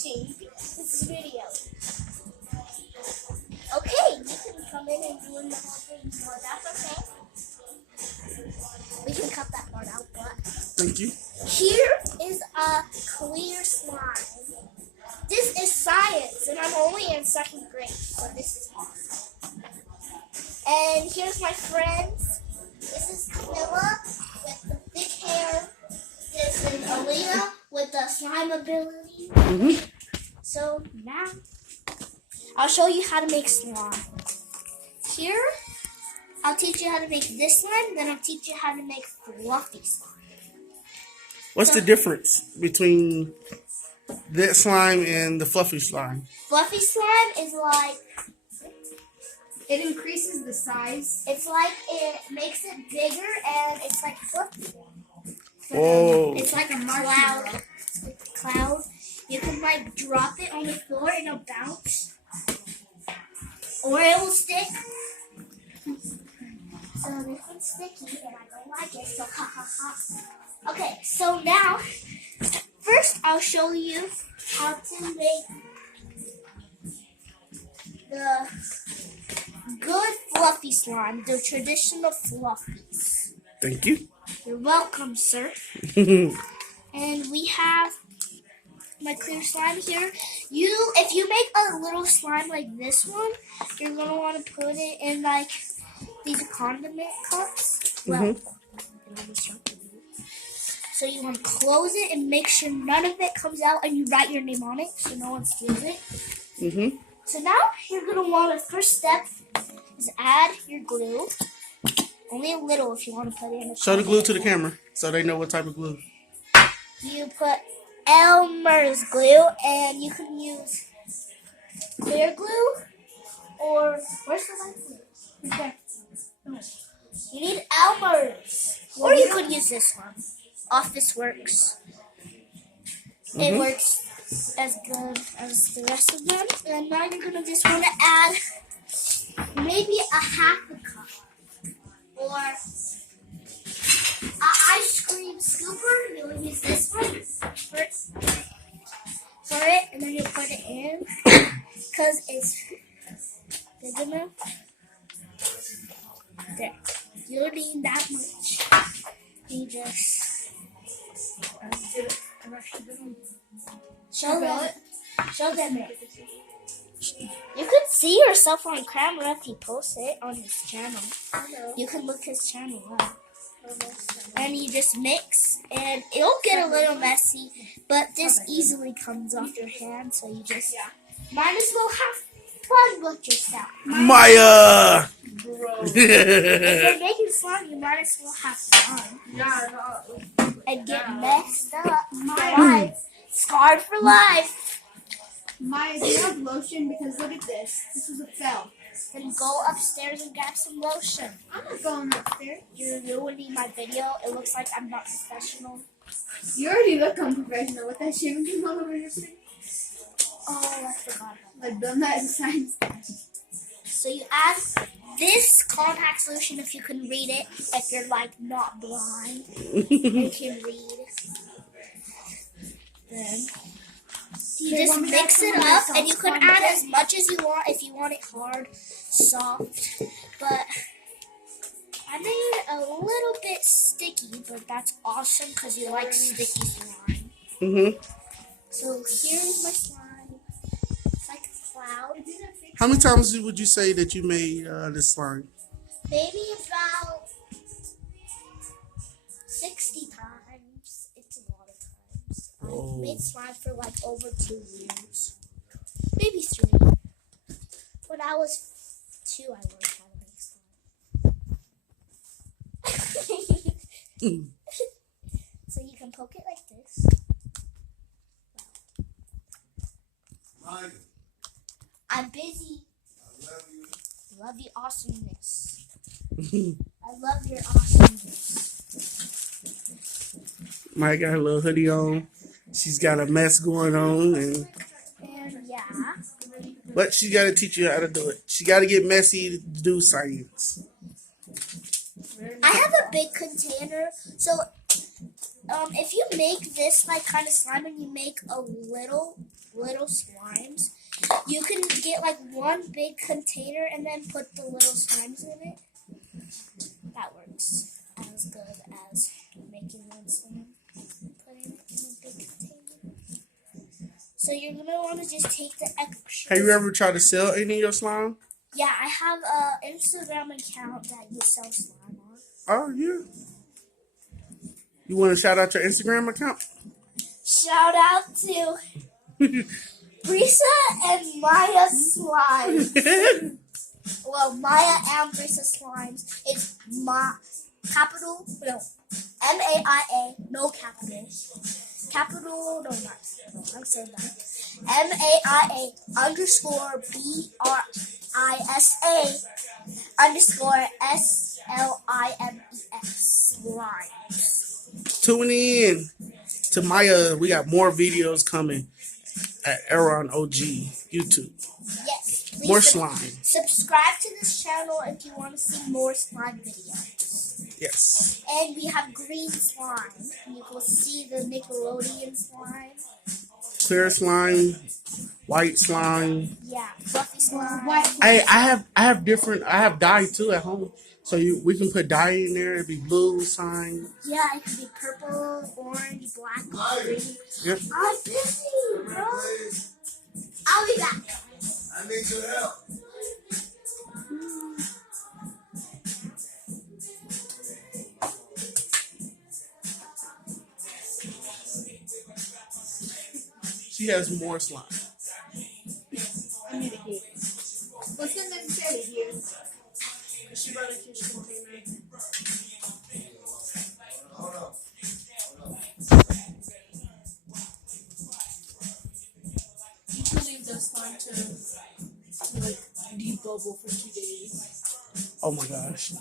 watching this video. Okay, you can come in and ruin the whole thing, so that's okay. We can cut that part out, but Thank you. here is a clear slime. This is science, and I'm only in 2nd grade, so this is awesome. And here's my friends. This is Camilla with the thick hair. This is Aaliyah with the slime ability. So now, I'll show you how to make slime. Here, I'll teach you how to make this slime, then I'll teach you how to make fluffy slime. What's the difference between that slime and the fluffy slime? Fluffy slime is like, It increases the size. it's like it makes it bigger and it's like fluffy. Oh, It's like a cloud. It's like a cloud. You can like drop it on the floor and it'll bounce. Or it will stick. So this one's sticky and I don't like it, so ha ha ha. Okay, so now, first I'll show you how to make the good fluffy slime, the traditional fluffies. thank you. You're welcome, sir. And we have my clear slime here. If you make a little slime like this one, you're gonna want to put it in like these condiment cups. Well, so you want to close it and make sure none of it comes out, and you write your name on it so no one steals it. So now you're gonna want to first step is add your glue. Only a little if you want to put it in. Show the glue to the camera so they know what type of glue. You put Elmer's glue, and you can use clear glue or where's the light glue? Okay. You need Elmer's, or you could use this one. Office Works. It works as good as the rest of them. And now you're gonna just want to add maybe a half a cup or an ice cream scooper. You'll use this one for it, and then you put it in because it's big enough. There. You don't need that much. You just show them it. You could see yourself on camera if you post it on his channel. You can look his channel up. And you just mix, and it'll get a little messy, but this easily comes off your hand, so you just might as well have fun with yourself. Maya! If you're making slime, you might as well have fun. And get messed up for life. Scarred for life. Maya, do you have lotion? Because look at this. This was a fail. Then go upstairs and grab some lotion. I'm not going upstairs. You're ruining my video. It looks like I'm not professional. You already look unprofessional with that shaving cream all over your face. Oh, I forgot. Like, done that as a science. So you add this contact solution if you can read it, if you're like not blind and can read. Then you just mix it up, and you can add as much as you want if you want it hard, soft. But I made it a little bit sticky, but that's awesome because you like sticky slime. So here's my slime. It's like a cloud. How many times would you say that you made this slime? Maybe about 60 times. It's a lot of times. Oh. I've made slime for like over 2 years. Maybe 3. When I was 2, I learned how to make slime. So you can poke it like this. I'm busy. I love you. Love your awesomeness. I love your awesomeness. Maya got her little hoodie on. She's got a mess going on, And yeah. but she got to teach you how to do it. She got to get messy to do science. I have a big container, so if you make this like kind of slime and you make a little little slimes. You can get like one big container and then put the little slimes in it. That works as good as making one slime. Putting it in a big container. So you're gonna want to just take the extra. Have you ever tried to sell any of your slime? Yeah, I have a Instagram account that you sell slime on. Oh, yeah. You want to shout out your Instagram account? Shout out to Brisa and Maya Slimes. Well, Maya and Brisa Slimes. It's capital, no, MAIA, no capital. Capital, no, not capital, I'm saying that. MAIA _ BRISA _SLIMES. Slimes. Tune in to Maya. We got more videos coming at Aaron OG YouTube. Yes. Please More slime. Subscribe to this channel if you want to see more slime videos. Yes. And we have green slime. You will see the Nickelodeon slime. Clear slime, white slime. Yeah, fluffy slime. I have different. I have dye too at home, so we can put dye in there. It'd be blue slime. Yeah, it could be purple, orange, black, green. Yep. I'm busy, bro. I'll be back. I need your help. She has more slime. I need a gate. What's unnecessary here? She brought a fish container. Hold on. You can leave the slime to like debubble for 2 days. Oh my gosh.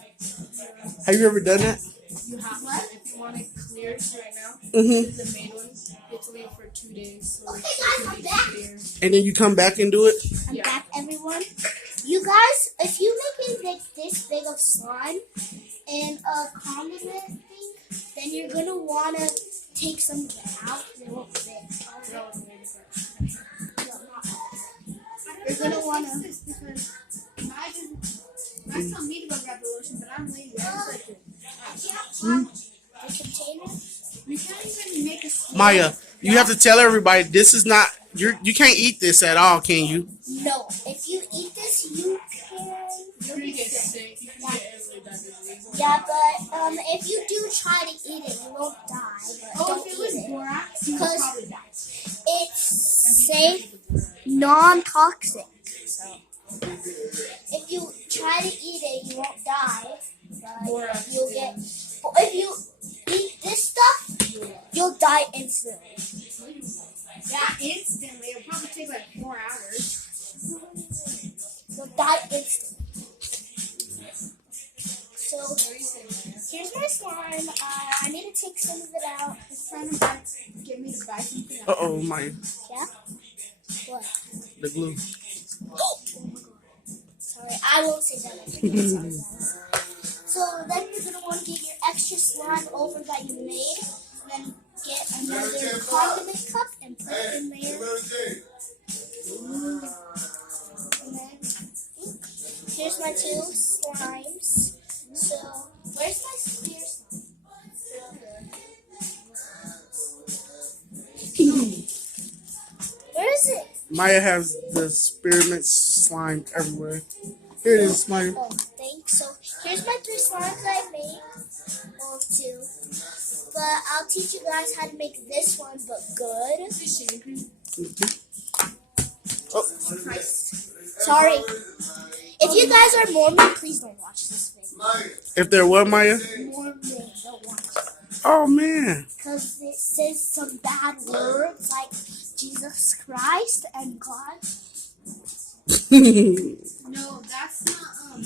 Have you ever done that? You have to, if you want it clear right now, Mm-hmm. the main one, you have to leave it for 2 days. So Okay, it's guys, I'm back. clear. And then you come back and do it. I'm Yeah. back, everyone. You guys, if you make it this big of slime in a condiment thing, then you're gonna wanna take some of it out. It won't fit. No, not You're gonna wanna. This because I still need to go grab the lotion, but I'm lazy. I just like it. The container. We can't even make a slime. Maya, you have to tell everybody this is not. You can't eat this at all, can you? No, if you eat this, you can. You're gonna get sick. You can get really bad disease. Yeah, but if you do try to eat it, you won't die. But Oh, don't if it eat was it. borax, you would Because probably die. It's safe, non-toxic. So if you try to eat it, you won't die. But Borax, you'll yeah. get. But if you eat this stuff, you'll die instantly. Yeah, instantly. It'll probably take like 4 hours. You'll die instantly. So here's my slime. I need to take some of it out. It's trying to get me to buy something. Uh oh, Maya. Yeah. What? The glue. Sorry, I won't say that again. Sorry, guys. So then you're gonna want to get your extra slime over that you made, and then get another condiment cup and put it in there. And then here's my 2 slimes. So where's my clear slime? Where is it? Maya has the spearmint slime everywhere. Here it is, Maya. Oh, thanks. So here's my 3 slimes I made. Well, 2. But I'll teach you guys how to make this one, but good. Is this shaving cream? Oh, Sorry. If you guys are Mormon, please don't watch this video. if there were Maya. Mormon, don't watch it. Oh man. Because it says some bad words like Jesus Christ and God. No, that's not